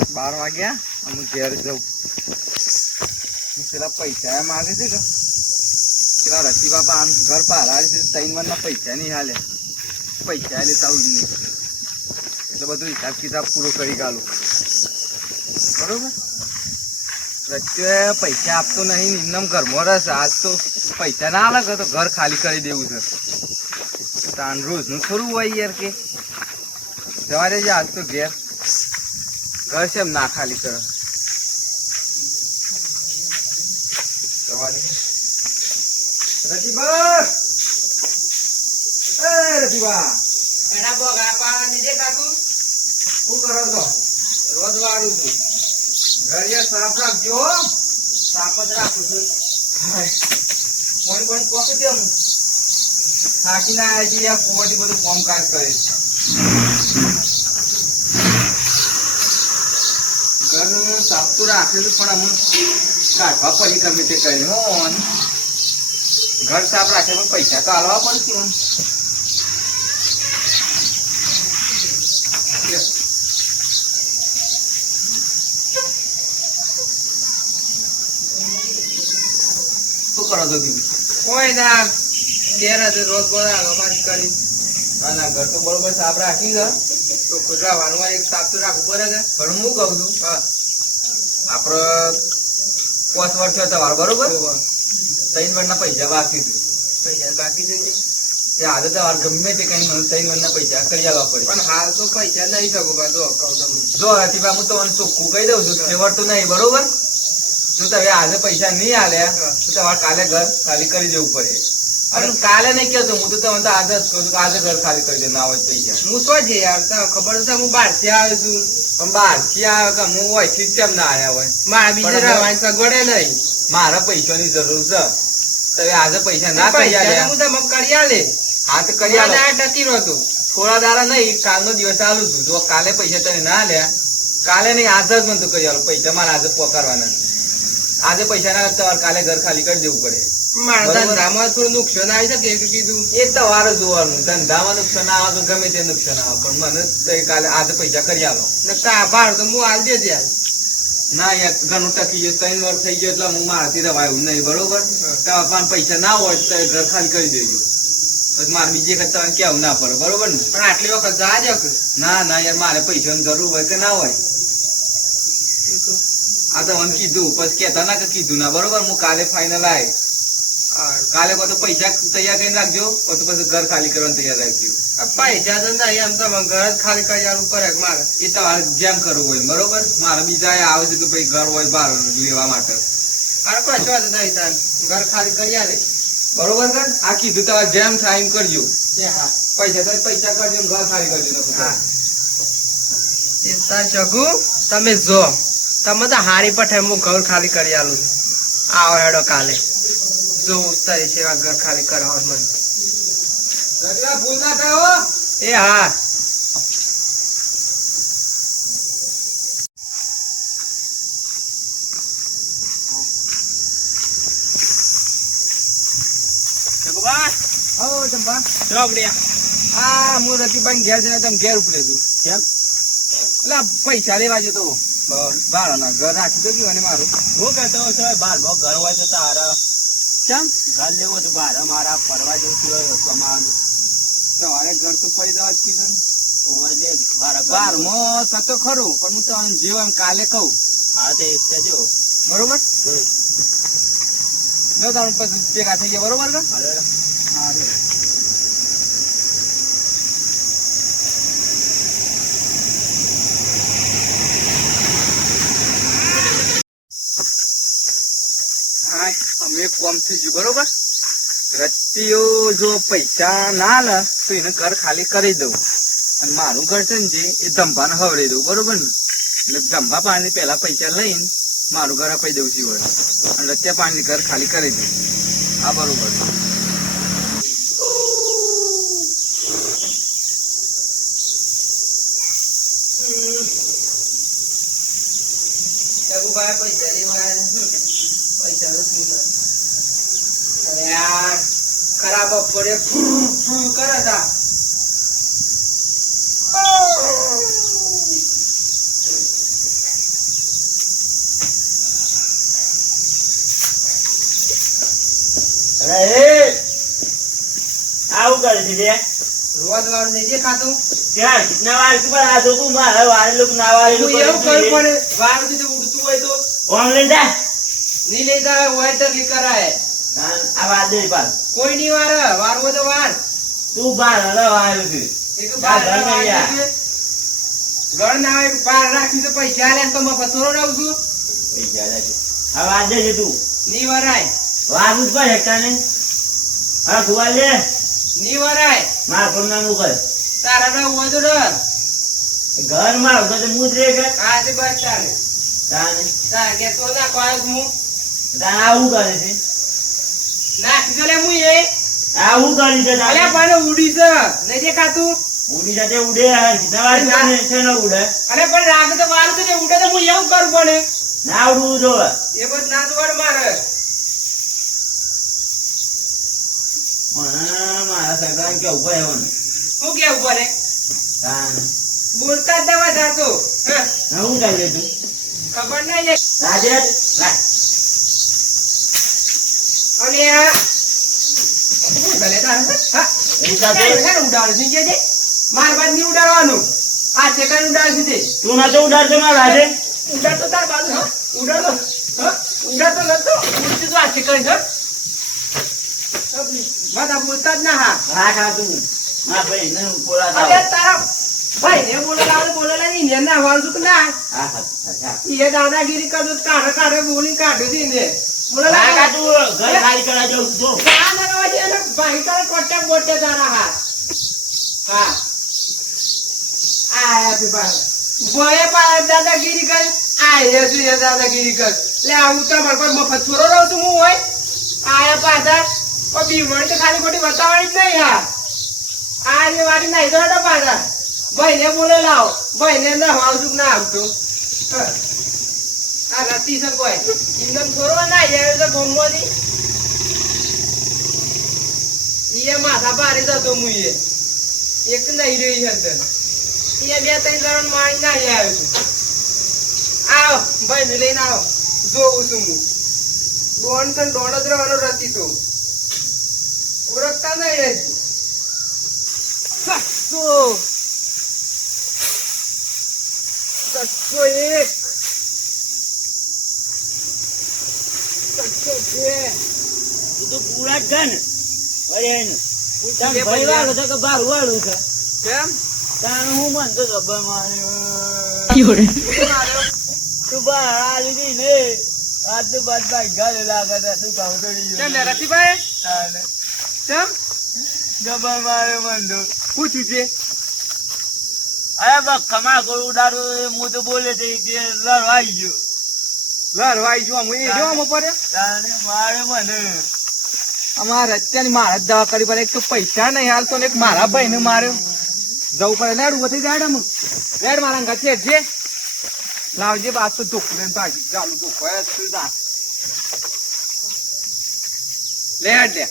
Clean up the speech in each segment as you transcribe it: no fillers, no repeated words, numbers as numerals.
12 વાગ્યા હું ઘેર જઉં. પેલા પૈસા માગે છે કે પેલા રસી બાપા આમ ઘર પાર છે 3 વારના પૈસા નહીં હાલે. પૈસા લેતા આવું જ નહીં એટલે બધું હિસાબ કિતાબ પૂરો કરી ગાલું. બરોબર. રચ્ચે પૈસા આપતો નહીં નિમનમ ઘરમાં રસ. આજ તો પૈસા ના આવે તો ઘર ખાલી કરી દેવું છે. તાન રોજનું થોડું હોય યાર કે જવા દેજે આજ તો ઘેર. ઘર છે એમ ના ખાલી કરે. રતિબા એ રતિબા એના બોગા પા નીચે કાકુ શું કરો છો? રોજ વાળું છું. ઘર યાર સાફ રાખજો. સાપ જ રાખું છું. કોણ કોણ કોફી દે હું થાકી ના આવ્યા છે યાર. કુવાથી બધું કામ કાજ કરે. ઘર સાફ તો રાખેલું પણ અમુક કાઢવા પડી ગમે તે કરી હો. ઘર સાફ રાખે પણ પૈસા તો હાલવા પડશે. શું કરો છો દીદી? કોઈ ના ઘેર જ રોજ બોલા રમાજ કરી. ના ના ઘર તો બરોબર સાફ રાખી છે. તો ગુજરાવાનું એક સાપ તો રાખવું પડે ને. પણ હું કહું છું હા આપડે 5 વર્ષ થયો તમારો બરોબર. 3 વર્ષના પૈસા બાકી હતું. પૈસા બાકી છે તે આજે તમારે ગમે તે કઈ મને 3 વર્ષના પૈસા કરી આવવા પડે. પણ હાલ તો પૈસા નહીં શકું ભાઈ. જો કહું તમને જો હતીબા હું તમને ચોખ્ખું કહી દઉં છું છેવટતું નહીં બરોબર. જો તમે આજે પૈસા નહીં આલ્યા તો તમારે કાલે ઘર ખાલી કરી દેવું પડે. અને કાલે નહીં કહેતો હું તો તમને તો આજે જ કહું છું કે આજે ઘર ખાલી કરી દે ના હોય પૈસા. હું શું છે યાર તને ખબર છે હું બહારથી આવ્યો છું. પણ બહારથી આવે કે હું અહીંથી જ કેમ ના આવ્યા હોય. મારા બીજે રહેવાની સગવડે નહીં. મારા પૈસાની જરૂર છે. તમે આજે પૈસા ના કરી પૈસા આલ્યા હું તમને કરી આલે. હા તો કરી આલો. ટકી રહ્યો થોડા દાડા નહીં કાલનો દિવસ ચાલુ છું. જો કાલે પૈસા તમે ના લ્યા કાલે નહીં આજે જ મને તો કરી આલો. પૈસા મારે આજે પોકારવાના. આજે પૈસા ના તમારે કાલે ઘર ખાલી કરી દેવું પડે. મારા ધંધામાં થોડું નુકસાન આવી શકે એટલે કીધું. એ તમારે જોવાનું. ધંધામાં નુકસાન આવે તો ગમે તે નુકસાન આવે પણ મને તો કાલે આજે પૈસા કરી આલો. ભાર તો હું હાલ દેજે યાર. ના યાર ઘણું ટકી ગયું 3 વર્ષ થઈ ગયો એટલે હું મારાથી રવાયું નહીં બરોબર. તમારા પૈસા ના હોય તો ઘર ખાલી કરી દેજો. પછી મારે બીજી વખત તમારે કેવું ના પડે બરોબર ને. પણ આટલી વખત જાજ ના ના યાર મારે પૈસાની જરૂર હોય કે ના હોય. આ તો મને કીધું પછી કેતા ના કે કીધું ના બરોબર. હું કાલે ફાઇનલ આય કાલે તો પૈસા તૈયાર કરીને રાખજો તો પછી ઘર ખાલી કરવાનું તૈયાર રાખજો. પૈસા તો નહીં એમ તો ઘર જ ખાલી કરી આવું પડે મારે. એ તમારે જેમ કરવું હોય બરોબર. મારા બીજા આવે છે કે ભાઈ ઘર હોય બહાર લેવા માટે. અરે કશો વાંધો નહીં તાન ઘર ખાલી કરી આલે બરોબર છે. આ કીધું તમારે જેમ થાય એમ કરજો. હા પૈસા તો પૈસા કરજો ઘર ખાલી કરજો. હા એ તાર શકુ તમે જો તમે તો હારી પઠે હું ઘર ખાલી કરી આલું. આવો હેડો કાલે જો ઉસ્તારી સેવા ઘર ખાલી કરાવો મને. ભૂલ ના થાય. એ હા હું રતિભાઈ ઘેર જઈને તમે ઘેર ઉપડે છું. કેમ? એટલે પૈસા લેવા જતો ભાડાના ઘર રાખી દો અને મારું. હું કહેતો બાર ઘર હોય તો તારા કેમ ઘર લેવું હતું બાર મારા ફરવા જવું કમાવાનું. તમારે ઘર તો પડી દેવા જ કીધું ને. બાર બારમાં થતો ખરું પણ હું તમને જેવું એમ કાલે કહું. હા તે જો બરોબર જો તમે પછી ભેગા થઈ ગયા બરોબર કે હા રે. હા અમે કોમ થઈ ગયું બરોબર. રસ્તીઓ જો પૈસા ના લે તો એને ઘર ખાલી કરી દઉં અને મારું ઘર છે ને જે એ ધંભાને હવડાવી દઉં બરોબર ને. એટલે ધંભા પાણી પેલા પૈસા લઈને મારું ઘર અપાઈ દઉં છું અને રસ્તા પાણી ઘર ખાલી કરી દઉં. આ બરોબર. પૈસા લેવા પૈસા અરે યાર ખરાબ પડે કરે તા અરે એ આવું કરે છે બે રોજ વાળું નહીં દેખાતું ત્યાં કેટલા વાર કે પણ આ જોકું મારે વારે લોકો ના વારે હું એવું કરું પણ વાર સુધી ઉડતું હોય તો ઓનલાઈન જા નહીં લેતા હોય તો લી કરાય આ વાત દે પાસ કોઈ નહીં વાર હોય તો વાર તું બાર હલો આવ્યો છે એક બાર ઘર ના હોય બાર રાખી તો પૈસા લે તો મફત થોડો રહું છું પૈસા રાખે આ વાત દે છે તું નહીં વરાય વારું જ ભાઈ હેઠા ને હા ખુવા લે નહીં વરાય મારા ફોન નામ કર તારા ના હોય તો ડર ઘર માં તો મુદ રે કે હા તે બસ ચાલે તાને તાર કે તો ના કોઈ હું તાને આવું કરે છે નાખી તો લે હું એ આવું કરી છે તાને અલ્યા પણ ઉડી છે નહીં દેખાતું ઉડી સાથે ઉડે સીધા વાર છે ને ઉડે અરે પણ રાગ તો વાર છે ને ઉડે તો હું એવું કરું પણ ના ઉડવું જો એ બસ ના તો વડ મારે મારા સગા કે ઉભા એવાનું શું કેવું પડે તાને બોલતા જ દવા જાતો હું કરી દે તું ખબર નહીં લે રાજે લાય અને આ શું ભલે તારે હા ઉડાડું છે માર બાદ નહીં ઉડાડવાનું આ સેકન્ડ ઉડાડશે તે તું ના તો ઉડાડતો ના રાજે ઉડાડતો તાર બાજુ હા ઉડાડતો ઉડાડતો નતો ઉડતી તો આ સેકન્ડ બધા બોલતા જ ના હા હા ખા તું હા ભાઈ ને બોલા અરે તારા ભાઈ ને બોલેલા નહીં ને ના વાળું કે ના હા હા એ દાદાગીરી કરતો કાઢે બોલી કાઢ્યું છે ને બોલેલા હા કા તું ઘર ખાલી કરા જાઉં જો આ નગવા છે ને ભાઈ તારે કોટે બોટે તારા હા હા આયા પી બા બોલે પા દાદાગીરી કર આયા છે એ દાદાગીરી કર લે હું તો માર પર મફત છોરો રહું છું હું હોય આયા પાછા ઓ બીમારી તો ખાલી ખોટી બતાવવાની જ નહીં હા આ જે વાડી નહીં તો પાછા ભાઈ ને બોલે લાવો ભાઈ ને ના આવતું ના આવતું આ રાતી છે કોઈ ઇન્દમ છોરો ના જાય તો ગોમવાની ઈએ માથા પારે જતો મુઈએ એક નહીં રહી છે એ બે ત્રણ જણ મારી ના આવ્યો છું આવો ભાઈ ને લઈને આવો જોઉં છું હું દોડ છે દોડ જ રહેવાનો રતી તો ઓળખતા નહીં રહેતી સત્સો એક સત્સો બે તું તો પૂરા જ છે ને અરે એને બે ભાઈ વાળું છે કે બાર વાળું છે કેમ તાણ હું મનતો જબર માર્યો તું બાર આવી ગઈ ને આજ તો બાદ ભાઈ ઘરે લાગે તું કામ કરી કેમ લે રતિભાઈ તાને કેમ જબર માર્યો મન તો પૂછ્યું છે અરે બસ ખમા કોઈ ઉડાડું હું તો બોલે તે લડવાઈ ગયો લડવાઈ જો હું એ જો પડે તાને મારે મને અમારા અત્યારની મારા જ દવા કરી પડે એક તો પૈસા નહીં હાલતો ને એક મારા ભાઈ ને માર્યો જવું પડે લેડું બધી રેડ રેડ મારા ઘર છે લાવજે બાદ તો ધોકો લઈને ભાગી ચાલુ ધોકો લેડ લે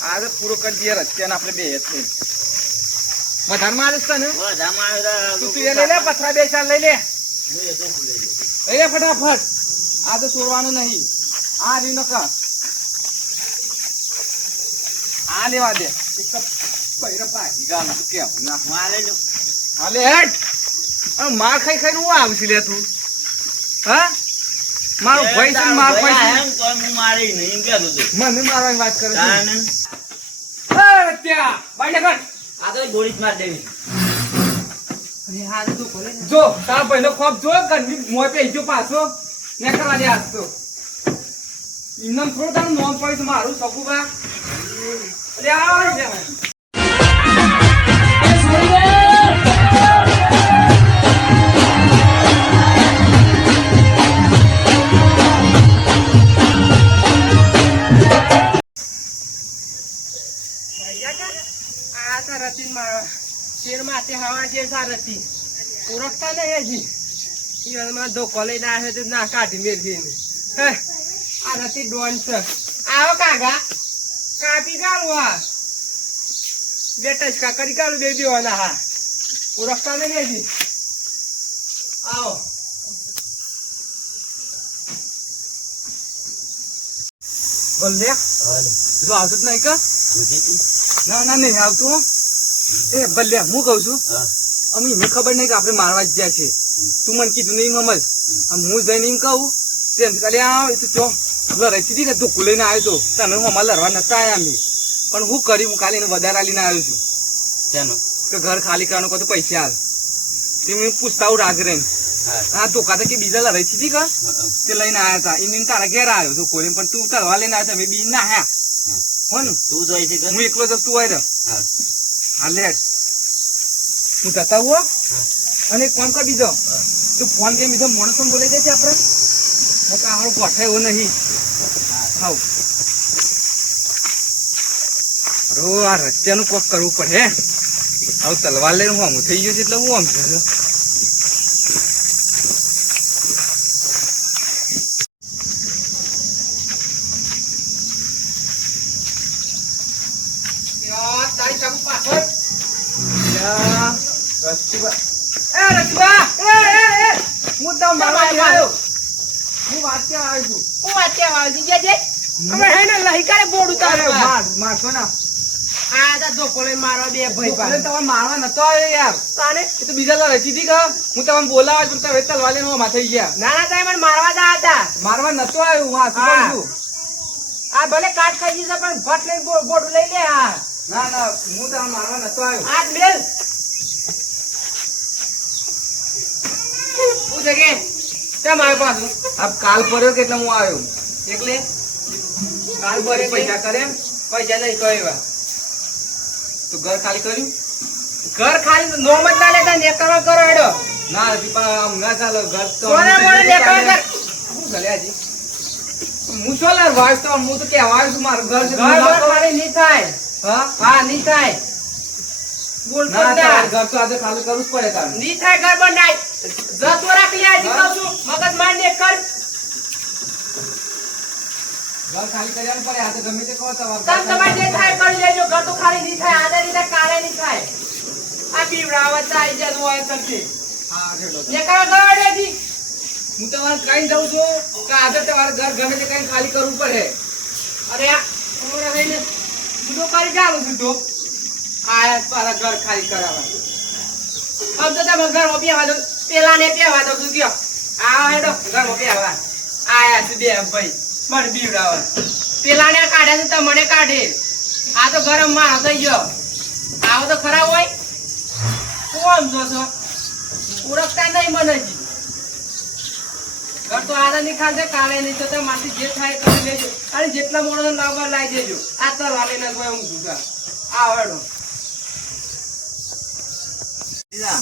આ તો પૂરો કરી દઈએ અત્યારે આપણે બે થઈ વધારે મારે છે ને બધા મારે તું એ લઈ લે પથરા બે ચાર લઈ લે લઈ લે ફટાફટ આ તો છોડવાનું નહીં આ રહ્યું નકા આ લેવા દે એક પૈરા ભાગી ગામ કેમ ના મારે જો હાલે હેડ માર ખાઈ ખાઈને હું આવશે લે તું હા મારો ભાઈ છે ને માર ખાઈ એમ તો હું મારે નહીં કહેતો તો મને મારવાની વાત કરે છે તાને ત્યાં બાઈને કર આ તો ગોળી જ માર દેવી જો તારા ભાઈનો ખોફ જો ગંદી મોય પે જો પાછો ને કરવા દે આજ તો ઇન્દમ થોડું તારું નોમ પડી તો મારું સકુબા અરે આવ લે ઓળખતા નહીં હજી ઈવનમાં ધોકો લઈને આવ્યો તો ના કાઢી મેળવી આ નથી ડોન છે આવો કાકા કાપી કાઢું આ બે ટચકા કરી કાઢું બે બીવાના હા ઓળખતા નહીં હજી આવો બોલ જો આવતું જ નહીં કે ના ના નહીં આવતું હો. એ ભલે હું કઉ છું અમે એને ખબર નહીં કે આપણે મારવા જ ગયા છે. તું મને કીધું નહીં મમજ હું જઈને એમ કહું તે કાલે એ તો ચો લડાઈ સીધી કે ધોકું લઈને આવ્યો તો તને હું અમારે લડવા નતા આવ્યા અમે પણ હું કરી હું કાલે એને વધારે લઈને આવ્યો છું ચાલો કે ઘર ખાલી કરવાનું કહો તો પૈસા હાલ તે હું પૂછતા હું રાગ રહીને હા ધોકા તો કે બીજા લડાઈ સીધી કર તે લઈને આવ્યા હતા એને તારા ઘેર આવ્યો તો કોઈ પણ તું તલવા લઈને આવ્યા તમે બી ના આયા હો ને તું જોઈ છે હું એકલો જ તું આવ્યો હા લેટ હું જતા હુઆ અને એક કામ કર બીજો તું ફોન કે બીજો માણસો બોલાઈ જાય છે આપણે હારો ગોઠે એવો નહીં હાવ રો આ રસ્ત્યાનું કોક કરવું પડે હવે તલવાર લઈને હું આમ થઈ ગયો છે એટલે હું આમ છું તારી ચાકુ પાછળ હું તો મારવા આવ્યો હું વાંચ્યા આવ્યો છું હું વાંચ્યા વાળી ગયા અમે હે ને લહીકારે બોર્ડ ઉતાર્યો મારશો ના આ દા ધોકો લઈને મારવા બે ભાઈ પાસે તમે મારવા નતો આવ્યો યાર તાને એ તો બીજા લડાઈ સીધી કા હું તમને બોલાવા પણ તમે તલવાર લઈને હું માથે ગયા ના ના તમે મને મારવા દા હતા મારવા નતો આવ્યો હું હાથ હા. છું આ ભલે કાટ ખાઈ જશે પણ ભટ લઈને બોર્ડ લઈ લે હા ના ના હું તમને મારવા નતો આવ્યો હાથ મેલ હું જગે કેમ આવ્યો પાછું આ કાલ પડ્યો કે એટલે હું આવ્યો એટલે કાલ પડ્યો પૈસા કરે એમ પૈસા નહીં કહેવા તો ઘર ખાલી કર્યું ઘર ખાલી નોમ જ ના લેતા ને કરવા કરો હેડો ના હજી પણ આમ ના ચાલે ઘર તો સોના મોને દેખાય કર શું ચાલે હજી હું શું લે વાસ તો હું તો કહેવા આવ્યો છું મારું ઘર છે ઘર બસ ખાલી નહીં થાય હા હા નહીં થાય બોલ ના પડતા તારે ઘર તો આજે ખાલી કરવું જ પડે તારે નહીં થાય ઘર બનાય જતો રાખ લે આજે કહું છું મગજ માર ને કર ઘર ખાલી કર્યા પડે આ તો ગમે તે કહો તમારે તમ તમારે જે થાય કરી લેજો ઘર તો ખાલી નહીં થાય આદે રીતે કાલે નહીં થાય આ પીવડાવત આવી જતું હોય તરથી હા રેડો ને કરવા ગવાડેથી હું તમારે કઈ દઉં છું કે આજે તમારે ઘર ગમે તે કઈ ખાલી કરવું પડે અરે આ હમણાં રહીને જુદો કરી જાઉં છું તો આ તારા ઘર ખાલી કરાવવા આમ તો તમે ઘરમાં બેહવા દો પેલા ને બેહવા દો તું કયો આ હેડો ઘરમાં બેહવા આયા છે બે ભાઈ મને બીવડાવવા પેલા ને કાઢ્યા છે તમને કાઢે આ તો ગરમ માં થઈ ગયો આવો તો ખરાબ હોય કોમ જોશો ઓળખતા નહીં મને જી ઘર તો આદા નહીં ખાશે કાલે નહીં તો માથી જે થાય કરી લેજો અને જેટલા મોણસો લાવવા લાવી દેજો આ તો લાવે ને હું જુગા આ હેડો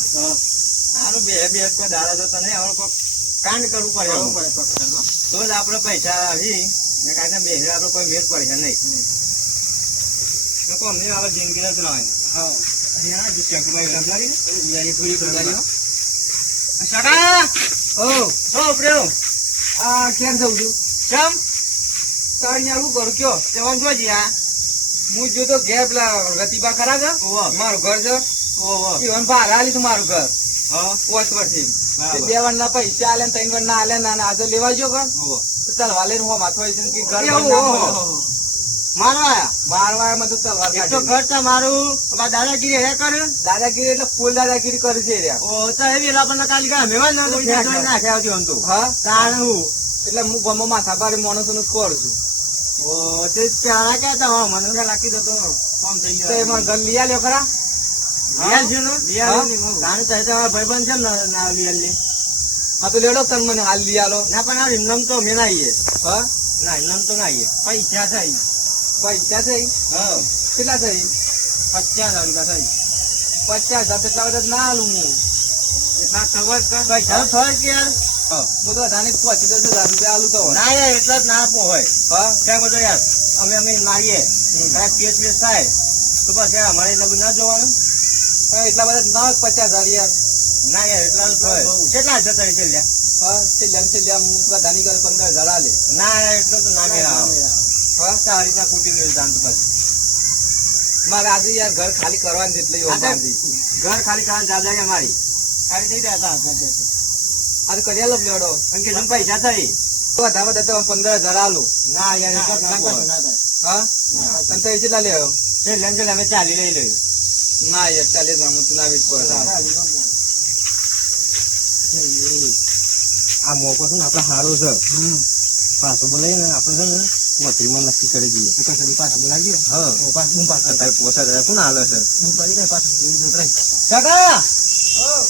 સારું બે કોઈ દાડા જતા નહીં હવે કોઈ કાંડ કરવું પડે તો જ આપણે પૈસા આવી ને કાંઈ બે આપણે કોઈ મેળ પડે નહીં કોમ નહીં આપણે જિંદગી જ રહેવાની હા આ ક્યાં જઉં છું કેમ તારી આવું કરું કયો તેમાં શું છે આ હું જોતો ઘેર પેલા રતિબા ખરા છે ઓહો. મારું ઘર છે ઓહો ઈવન બહાર આલી તું મારું ઘર હા પોસ્ટ પરથી બરાબર. 2 વાર ના પૈસા આલે ને 3 વાર ના આલે ના આજે લેવા જો ઘર ઓહો તો ચાલ વાલે હું માથો આવી છે કે ઘર એવું, બંધ ના ઓહો. પડે. મારવા બાર વાર માં તો તલવાર એક તો કાઢી. ઘર તમારું અમારા દાદાગીરી હે કરે દાદાગીરી એટલે ફૂલ દાદાગીરી કરે છે રે ઓ તો એવી આપણને કાલી કા મેવાન ના તો કોઈ નાખે. ફેંસવાની નાખે આવતી હમ તો હા તાણું એટલે હું ગમો માથા ભારે માણસો નું કરું છું ઓ તે પેલા કહેતા હો મને લાગી જતો કોમ થઈ તો ગયો એમાં ઘર લઈ આલ્યો ખરા લિયાલ છે ને હા? તાણે તો તમારા ભાઈબંધ છે ને ના લિયાલ લે હા તો લેડો તન મને હાલ લઈ આલો ના પણ આ ઇનામ તો મેં ના આવીએ હા ના ઇનામ તો ના આવીએ પૈસા થઈ પૈસા થઈ હા કેટલા થઈ 50,000 થઈ 50,000 એટલા બધા ના આલું હું એટલા ખબર કર પૈસા થાય કે યાર હું તો વધારે 25,000 રૂપિયા આલું તો હોય. ના યાર એટલા જ ના હોય હા ક્યાં બધો યાર અમે મારીએ કદાચ કેસ થાય તો પછી અમારે એટલું ના જોવાનું હા, એટલા બધા ના હોય 50,000 યાર ના યાર એટલા તો હોય કેટલા જતા છે લ્યા હા છેલ્લે ને છેલ્લે આમ બધાની ઘરે 15,000 આલે ના યાર એટલો તો ના મેળા હા તારી રીતના કુટી લે જાણ તો પછી મારે આજે યાર ઘર ખાલી કરવાની એટલે એવું બાંધી ઘર ખાલી કરવાની જવાબદારી અમારી ખાલી થઈ રહ્યા હતા આજે કર્યા લો લેડો કારણ કે જેમ પૈસા થઈ વધારે વધારે તો 15,000 આલું. ના યાર એટલા ના થાય. હા? તને તો એ કેટલા લેવો? તે લેંજે અમે ચાલી લઈ લઈએ. ના યાર, 40,000 હું તું ના વેચ પડે. આ મોકો છે ને આપડે સારું છે. પાછો બોલાય ને આપડે છે ને વતરીમાં નક્કી કરી દઈએ. પાછો બોલાવી દઈએ. હા અત્યારે પોસા કોણ હાલે છે? કાકા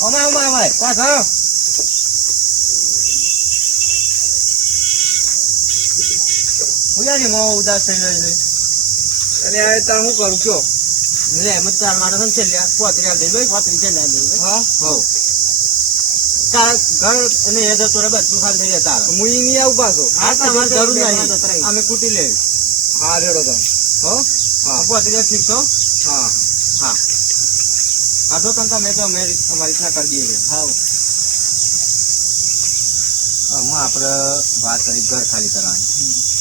અમાય પાછો ઉયારી મો ઉદાસ થઈ જાય છે. અને આ તાર હું કરું કયો? લે એમ જ તાર મારે છે ને પોતરી દે ભાઈ પોતરી છે લે દે. હા? હો તાર ઘર અને એ જતો રે બધું ખાલી થઈ જાય તાર. હું ઈ નહીં આવું પાછો. હા તમારે જરૂર નહીં. અમે કૂટી લે. હા રેડો તમે. હો હા. પોતરી ઠીક છો? હા. હા હા તો તમે તો અમે અમારી રીતના કરી દઈએ. હા આમાં આપણે વાત કરી ઘર ખાલી કરવાની.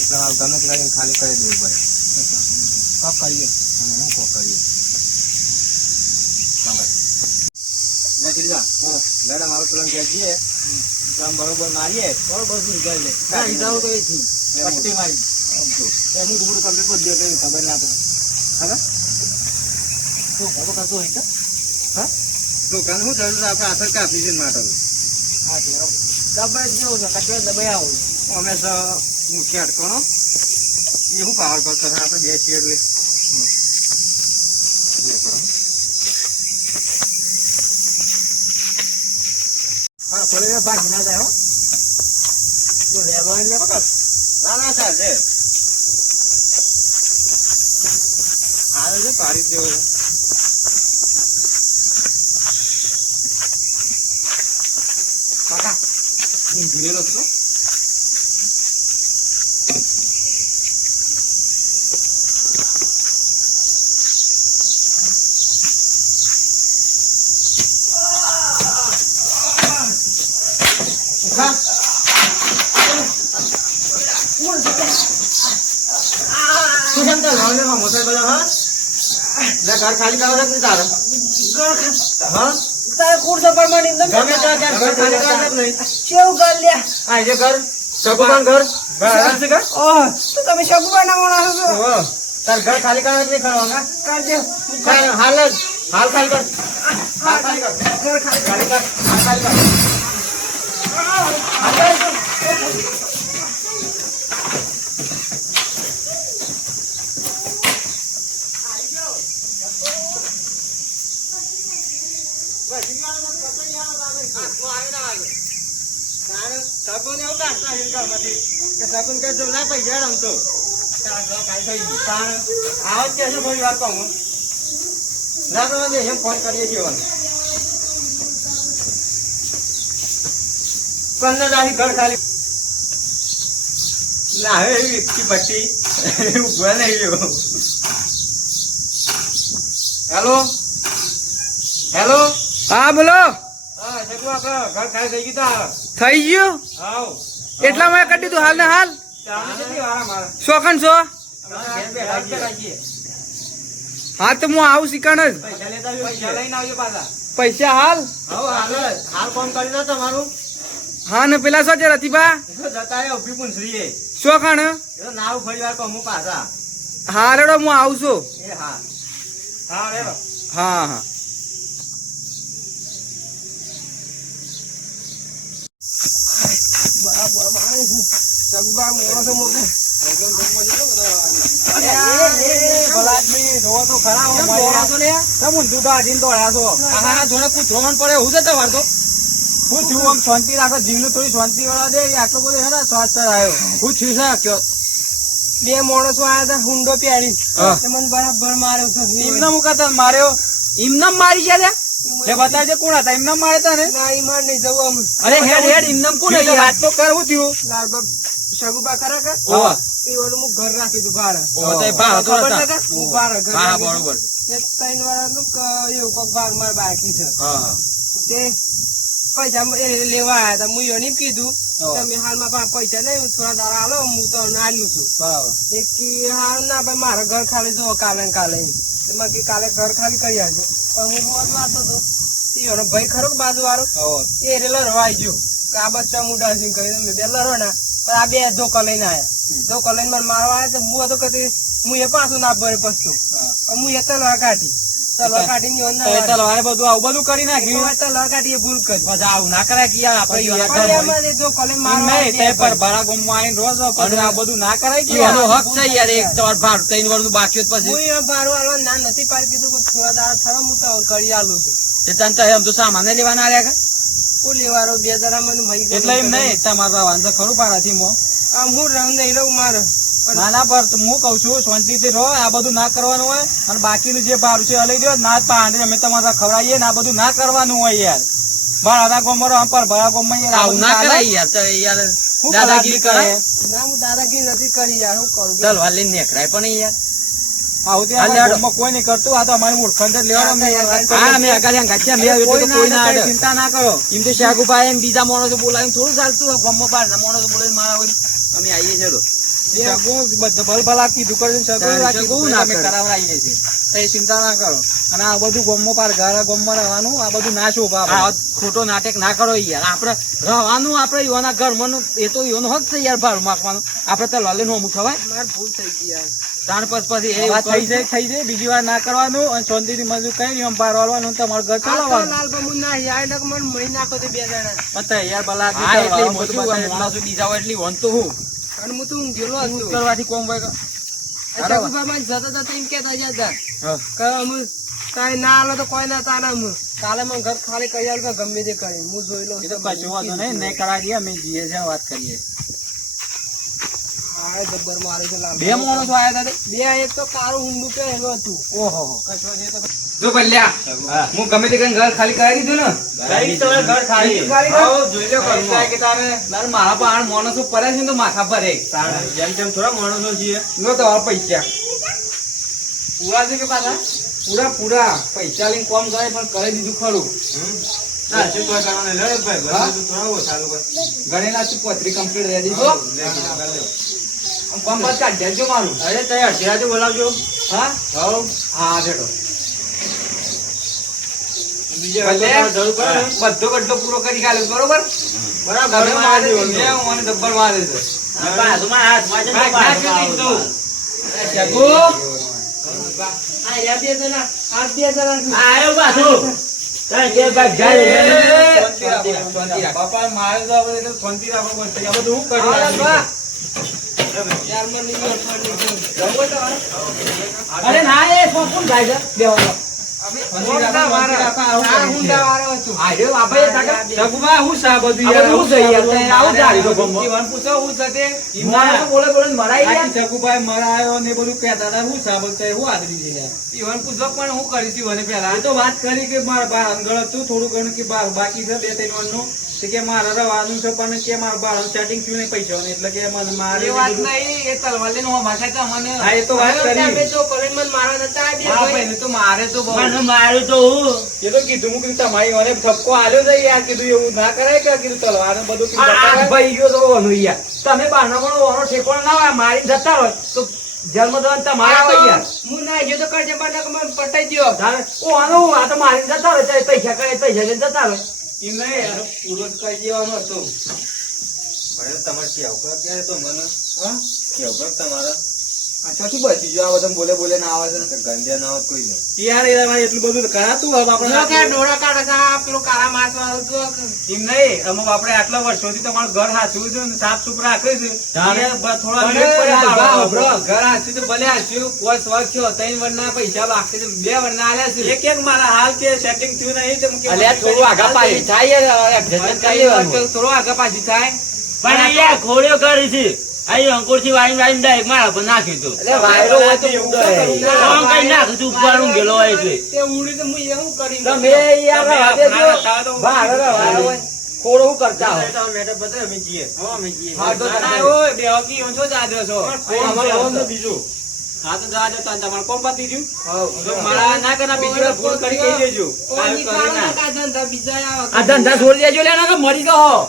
એટલે ગમે કરીને ખાલી કરી દેવું પડે. કોક કરીએ. હું કોક કરીએ. મેડમ આપણે પેલા ઘેર જઈએ તો આમ બરોબર મારીએ બરોબર શું કરી લે. હિસાબ તો એ થી પટ્ટી મારી એનું રૂબરૂ કમ્પ્લીટ કરી દે કઈ ખબર ના પડે. હા શું ખબર કરતો હોય તો હા દુકાન શું જરૂર આપણે આથર કાપી છે માટે. હા તે દબાઈ જેવું છે કચરો દબાઈ આવું અમે તો મુખ્ય અટકણો એ શું પાવર કરતો આપણે બે છીએ એટલે હા ખોલે ભાગી ના જાય હો તો લેવા લે પકડ ના ના ચાલશે આવે છે પાડી દેવો છે. કાકા એ ભૂલેલો છો ઘર ખાલી કરો છે તારે હા તારે કુડ સપડમાં ની અંદર ગમે ત્યાં ઘર ખાલી કરો છે નહીં કેવું ઘર લ્યા આ જે ઘર સગુબાન ઘર છે ઘર ઓહ તો તમે શગુબા ના મોણા છો ઓહ તાર ઘર ખાલી કરો નહીં કરવાના કાઢજો હાલ ખાલી કર હાલ ખાલી કર ઘર ખાલી કર હાલ ખાલી કર ફોન કરીએ છીએ ઘર ખાલી ના હવે એવી પટ્ટી એવું ભૂલ નહીં લેવો. હેલો હેલો હા બોલો હા શકુ આપડે ઘર ખાલી થઈ ગયું થઈ ગયું આવ એટલા માં કરી દીધું હાલ ને હાલ ચાલે કેટલી વાર મારા શોખન છો પૈસા હા તો હું આવું શીખણ જ લઈને આવજો પાછા. પૈસા હાલ હાલ ફોન કરી દો તમારું હા ને પેલા શું છે રતિબા જતા રહ્યો ઉભી પૂંછડીએ શોખણ નાવ ફરી વાર કહું પાછા. હા રેડો હું આવું છું એ હા હા રેડો હા હા શાંતિ રાખો જીવનું થોડી શાંતિ વાળા દે આટલો બધો હે ને સ્વાસ્થ્ય આવ્યો હું છું છે બે માણસો આયા હતા હુંડો પ્યારી હા. મને બરાબર માર્યો છે એમના મુકાતા માર્યો ઇમનામ મારી ગયા છે બતાવજે કોણ હતા ઇમનામ મારે તા ને ના ઈમાન નહીં જવું અમે અરે હેડ હેડ ઇમનામ કોણ હતી વાત તો કરવું થયું લાલબાગ શગુબા ખરા કે ઓવા એ વાળું હું ઘર રાખી દઉં ભાડે ઓવા તો એ ભા હતો ખબર હતા. છે કે? હું ભાડે ઘર હા રાખી દઉં. બરોબર એ ત્રણ વાળાનું એવું કોક ભાગ મારે બાકી છે હા તે પૈસા એ લેવા આયા હતા હું એને કીધું હા. તમે હાલમાં પૈસા નહીં થોડા દાડા હાલો હું તો આલ્યું છું બરાબર એક કી હાલ ના ભાઈ મારે ઘર ખાલી જો કાલે ને કાલે એમાં કે કાલે ઘર ખાલી કરી આવજો પણ હું રોજ વાતો હતો એનો ભાઈ ખરો કે બાજુ વાળો ઓવા એ રેલો રવાઈ ગયો આ બચ્ચા હું ડાન્સિંગ કરી મેં બે લડો ને પણ આ બે ધોકા લઈને આયા ધોકા લઈને મને મારવા આવ્યા તો હું હતો કદી હું એ પાછું ના ભરે પસ્તું હું એ તલવાર કાઢી તલવારે બધું આવું બધું કરી નાખ્યું તલવાર કાઢી એ ભૂલ કરી પછી આવું ના કરાય કે યાર આપણે પણ એમાં જે ધોકા લઈને મારવા નહીં, તે પર ભરા ગામમાં આવીને રોજ પછી આ બધું ના કરાય કે એનો હક છે યાર એક તમાર ભાર 3 વર્ષનું બાકી હોત પછી હું એમ ભાડું આલવા ના નથી પાડી કીધું કે થોડા દાડા થયો હું તો કરી આલું છું તે તને તો એમ તો સામાન લેવાના આવ્યા કે હું લેવારો બે જરા મને મહી ગયો. એટલે એમ નહીં તમારા વાંધો ખરું પાડાથી મો આમ હું રંગ નહીં રહું મારે ના ના પર હું કઉ છું શાંતિથી રહો, આ બધું ના કરવાનું હોય અને બાકીનું જે ભાડું છે એ લઈ દો. ના પાણી અમે તમારા ખવડાવીએ ને આ બધું ના કરવાનું હોય યાર. ભાડા ગોમરો આમ પર ભાડા ગોમમાં યાર આ આવું બધું ના ચાલે? કરાય યાર તો યાર શું દાદાગીરી કરાય? કરાય ના હું દાદાગીરી નથી કરી યાર હું કરું ચાલ વાલ લઈને નેકરાય પણ યાર આવું ત્યાં હાલે હાલો. ગામમાં કોઈ નહીં કરતું. આ તો અમારી મૂર્ખંડ જ લેવાનો. અમે હા અમે અગાડી ગાચ્યા મેં આવ્યો કોઈ તો કોઈ ના ના આડે. ચિંતા ના કરો. એમ તો શાકુભાઈ એમ બીજા માણસો બોલાવીને થોડું ચાલતું હોય ગામમાં બહાર ના માણસો બોલાવીને મારા હોય અમે આવીએ છીએ તો ભલભલા કીધું કરજો, સગું તારે કીધું સગું કરજો, ના અમે કરે. કરાવડાવીએ છીએ. તો એ ચિંતા ના કરો. અને આ બધું ગોમમાં પાર ઘર ગોમમાં રહેવાનું, આ બધું ના શોભા આ આપણે. ખોટો નાટક ના કરો યાર આપડે રહેવાનું આપડે યોના ઘરમાં એ તો યોનો હક છે યાર ભાડું માગવાનું આપડે તો લલીનું અમુક થવાય મારે ભૂલ થઈ ગઈ યાર તાણ પછી એ વાત થઈ જાય બીજી વાર ના કરવાનું. અને શાંતિથી મજૂર કઈ નહીં, આમ બહાર વાળવાનું, તમારું ઘર આ તો ચલાવવાનું. લાલ બમુ ના યાર ડક મને મહી નાખો તે બે જણા પતાય યાર ભલા હા એટલે બધું મોટું બતાવી. માણસો બીજા હોય એટલી વન તો હું અને હું તો ઊંઘેલો શું હતો કરવાથી કોમ હોય કે? સગુભાઈ જતો જતો એમ કેતા જતા હા. કે અમે કાંઈ ના આલો તો કોઈ ના તાના હું કાલે મને ઘર ખાલી કરી આલું તો ગમે તે કરી હું જોઈ લઉં એ તો કશું વાંધો નહીં, નહીં કરાવી દઈએ, અમે જઈએ છીએ, વાત કરીએ. હા જબ્બર મારે છે લાલ બે માણસો આયા હતા તે? બે એક તો કાળું ઊંડું પહેરેલું હતું ઓહો જો ભલ્યા હું ગમે તે કઈ ઘર ખાલી કરાવી દીધું ને ઘર ખાલી આવો જોઈ લો ઘરમાં. કે તારે મારા પણ માણસો પડ્યા છે ને તો માથા પર જેમ તેમ થોડા માણસો છીએ. નો તો આ પૈસા પૂરા છે કે પાછા પૂરા પૈસા લઈને કોમ કરે પણ કરી દીધું ખરું. ગણેલા તું પત્રી કમ્પ્લીટ રેડી છો કોમ બાદ કાઢી દેજો મારું. અરે તૈયાર ધીરાજી બોલાવજો. હા હા બેઠો બીજે ભલે. જરૂર પડે ને? બધો ગड्ढો પૂરો કરી કાઢ્યો બરોબર. બરાબર તમે મારે છે, મેં મને જબ્બર મારે છે. બાજુમાં હાથમાં છે, ભાઈ, બાજુમાં નાખી દીધું. શકુ. આ યા બે જણા આ બે જણા આયો પાછું. તારે કે ભાઈ જાય. શાંતિ રાખ, શાંતિ રાખ. બાપા મારે તો હવે એટલે શાંતિ રાખો બસ. આ બધું હું કરી આલા નાખ્યું. બા યાર મને નહીં અઠવાડિયું અરે ના એ કોણ જાય છે બે વાળો શાંતિ રાખો, શાંતિ રાખો. આવું આ કર્યું છે. હુંડા વાળો હતો આયો આપણે એ કાકા શકુભા, હું છે આ બધું આ યાર? બધું શું છે યાર? તે આવું જાળી તો ગમો. ઈવન પૂછો હું છે તે? માણસો બોલે બોલે મરાઈ આ ગયા. શકુભાઈ મરાયો ને એ બધું કહેતા હતા. હું છે આ બધું? તે હું આદરી છે યાર? ઈવન પૂછો પણ હું કરી હતી મને પહેલા. એ તો વાત કરી કે મારા બાર અંગળ હતું થોડું ઘણું કે બાકી છે 2-3 વર્ષનું. તે કે મારે રવાનું છે પણ કે મારા બાર સેટિંગ થયું નહીં પૈસા એટલે કે મને મારે એ વાત બધું- નહીં એ તલવાર લઈને હું માથે તો મને હા, એ તો વાત કરી. અમે તો કરીને મને મારવા નતા આ બે હા, ભાઈ. ભાઈને તો મારે તો બહુ. મને માર્યું તો હું. એ તો કીધું હું કીધું તમારી મને ઠપકો આલ્યો છે યાર. કીધું એવું ના કરાય કે કીધું તલવાર બધું કીધું આ બતાવાય. ભાઈ ગયો તો ઓનો યાર તમે બહારનો પણ ઓનો ઠેકોણો ના હોય મારી જતા હોય તો જન્મ દન તમારા હોય યાર હું ના ગયો તો કરજે મને મને પટાઈ દ્યો તારે ઓનો આ તો મારી જતા હોય તો પૈસા કરે પૈસા લઈને જતા હોય એમ નહીં યાર, પૂરો જ કરી દેવાનો હતો. અચ્છા, શું બચી ગયું? આ બધા બોલે બોલે ના આવે છે. યાર યાર મારે એટલું બધું કરાતું હવે આપણે જો કે ડોળા કાઢે છે આ પેલો કાળા માસ વાળો તો એમ નહીં, અમુક આપણે આટલા વર્ષોથી તમારું ઘર હાચવ્યું છે ને સાફ સુફ રાખે છે. તારે? યાર, થોડા લેટ પડે તો આવે. ઘર હાચવ્યું તો ભલે હાચવ્યું. કોઈ સ્વર્ગ થયો 3 વર્ષના પૈસા બાકી છે, 2 વર્ષના આલ્યા છે. એક એક મારા હાલ કે સેટિંગ થયું નહીં તો હું અલ્યા થોડું આગા પાછી થાય યાર એડજસ્ટમેન્ટ કરી લેવાનું થોડો આગળ પાછી થાય. પણ અહીંયા ખોડ્યો કરી છે. અહીં અંકુરથી વાઈને ડાયરેક્ટ મારા પર નાખ્યું હતું. એટલે વાયરો હોય તો ઉડે આમ કઈ નાખ્યું હતું, ઉપર ઊંઘેલો હોય એટલે. તે ઉડી તો હું એવું કરી તમે યાર રવા દેજો બહાર રવા હોય ખોડો હું કરતા હોય હા, તો તમે ઓય, બે હકી ઊંચો જ આદ્યો છો. બીજું હા, તો જવા દો તાન, તમારે કોમ પતી ગયું? જો મારા ના કરના બીજી વાર ભૂલ કરી કહી દેજો. ઓની કાલ કરી ના. કાળા ધંધા બીજા આવે આ ધંધા છોડી દેજો લે કે મરી ગયો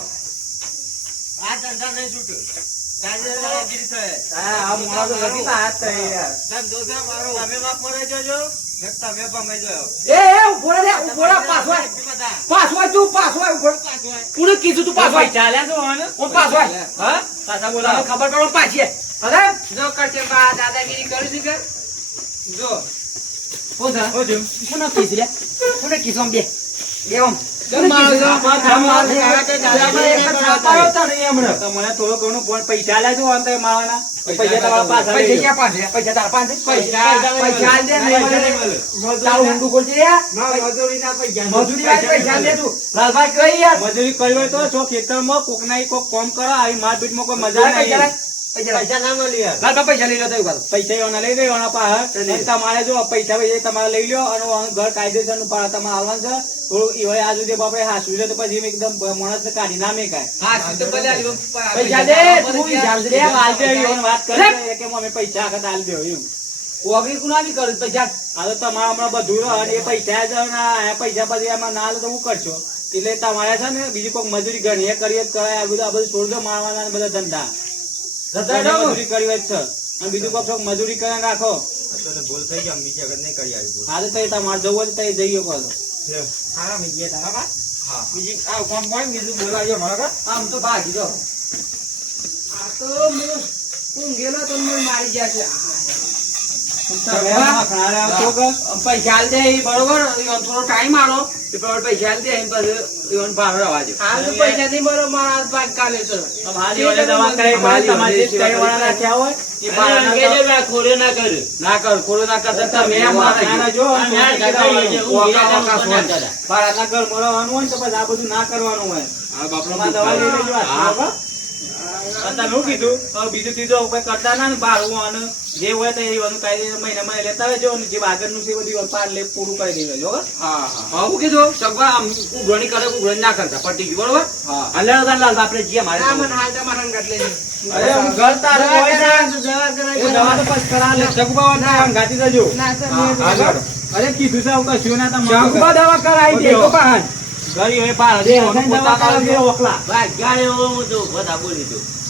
આ ધંધા નહીં છૂટ્યું. હા, આ મોણા તો નથી પાસ થઈ યાર. તમે માફ મરાઈ જજો. તમે ભમાઈ જાઓ. ઉભો રે, પાછો આય. પાછો આય તું, પાછો આય, ઉભો રે. કોણે કીધું તું પાછો આય? ચાલ્યા તો હવે કોણ પાછો આય? હા? પાછા બોલાવો. ખબર પડો પાછી આય. અરે, જો કરશે બા દાદાગીરી કરી છે કે જો હું થા? શું થયું? કોને કીધું લે? કોને કીધું આમ બે? બે આમ. મારો જો, તો મને થોડો ઘણો ફોન પૈસા આલ્યા છો અંતે માવાના પૈસા તમારા પાછા લઈ પૈસા લો. ક્યાં પાસે? પૈસા તારા પાસે? પૈસા પૈસા આલ દે ને. તારું ઊંધું બોલજે યાર. મજૂરી વાળી પૈસા આલ દે તું. લાલભાઈ કઈ યાર? મજૂરી કરી હોય તો છો ખેતરમાં કોક ના કોક કામ કરો, આવી મારપીટમાં કોઈ મજા પૈસા લાય. નહીં. પૈસા લાય. ના મળી યાર. લાલભાઈ પૈસા લઈ લો તો એવું કરો. પૈસા એવાના લઈ લેવાના પાછા. અને તમારે જો પૈસા તમારે લઈ લો અને આનું ઘર કાયદેસર નું તમારે આવવાનું છે. થોડું ઈવાય આ સુધી બાપડે હાસું છે તો પછી એમ એકદમ માણસ કાઢી ના મેકાય. હા તો બધા પૈસા દે, તું હિસાબ દે. આલ દે એવી વાત કરે છે કે અમે પૈસા આખા આલ દે એવું. ઓગળી કુનાની કરું પૈસા? આ તો તમારે હમણાં બધું રહ્યો અને એ પૈસા જ ના પૈસા પછી એમાં ના લે તો શું કરશો? એટલે તમારે છે ને બીજી કોઈ મજૂરી ઘણી એ કરીએ જ કરાય. આ બધું છોડજો મારવાના ને બધા ધંધા. મજૂરી કરી હોય જ છે અને બીજું કોઈ શોખ મજૂરી કરીને રાખો. ભૂલ થઈ ગઈ, બીજી વખત નહીં કરી આવી ભૂલ. હા તો તઈ તમારે જવું હોય તો તઈ જઈએ કહો તો. હા બીજી તારા બા? હા બીજી આ કોમ કોઈ બીજું બોલાવજો મારા કા? આમ તો ભાગી દો. આ તો હું ઊંઘેલો તો મને મારી ગયા છે. પૈસા આલ દે ઈ બરોબર ઈવન થોડો ટાઈમ આલો એ બરોબર પૈસા આલ દે એમ પછી ઈવન ભાવ રવા દે હાલ તો પૈસા નહીં મળો, મારા હાથ ભાગ કાલે છે. હાલી વાળા દવા કરાવી પડે. તમારે જે કઈ વાળા રાખ્યા હોય એ બાળાના ના કર ખોરો ના કર તમે નાના જો હા બાળાના ઘર મળવાનું હોય ને તો પછી આ બધું ના કરવાનું હોય. તમારે દવા લઈ લેજો આ બરાબર? અને તમે શું કીધું? હવે બીજું ત્રીજું કોઈ કરતા ના ને બાળવું અને જે હોય તો એ બધું કાયદે મહિને લેતા રહેજો અને જે આગળનું છે એ બધું પાર લે પૂરું કરી દેજો. બરાબર? હા હા હું કીધું સગવા આમ ઉઘરણી કરે ઉઘરણી ના કરતા પટી ગયું બરોબર હા. અને લાલ આપણે જે મારે ના, મને હાલ તમારા સંગાત લેજો. અરે હું ઘર તારું હોય છે. દવા કરાવી એ દવા તો પછી કરાવે લે. સગુબા ના અંગાતી જજો. ના, સર, હા, મેં આગળ. અરે કીધું છે આવું કશું ના તમારે. શંકુબા દવા કરાવી દે તો પાહન. ઘરી હોય પાર દે દવા કરાવજો ઓખલા.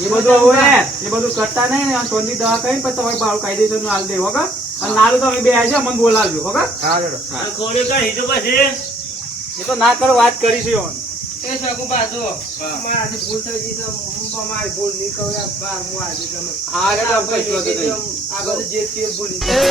એ બધું હવે એ બધું કરતા નહીં ને સોની દવા કરીને પછી તમારે બાળ કાયદેસર નું હાલ દેવો વગર અને નારું તમે બે આવજો મને બોલાવજો વગર. એ તો ના કરો વાત કરીશું. એ શંકુબા જો, મારાથી ભૂલ થઈ ગઈ તો હું મારી ભૂલ નહીં કહું યાર, બાર હું આવી તમે. હા, એટલે કશું હતું નહીં. આ બધું જે છે એ ભૂલી જાય.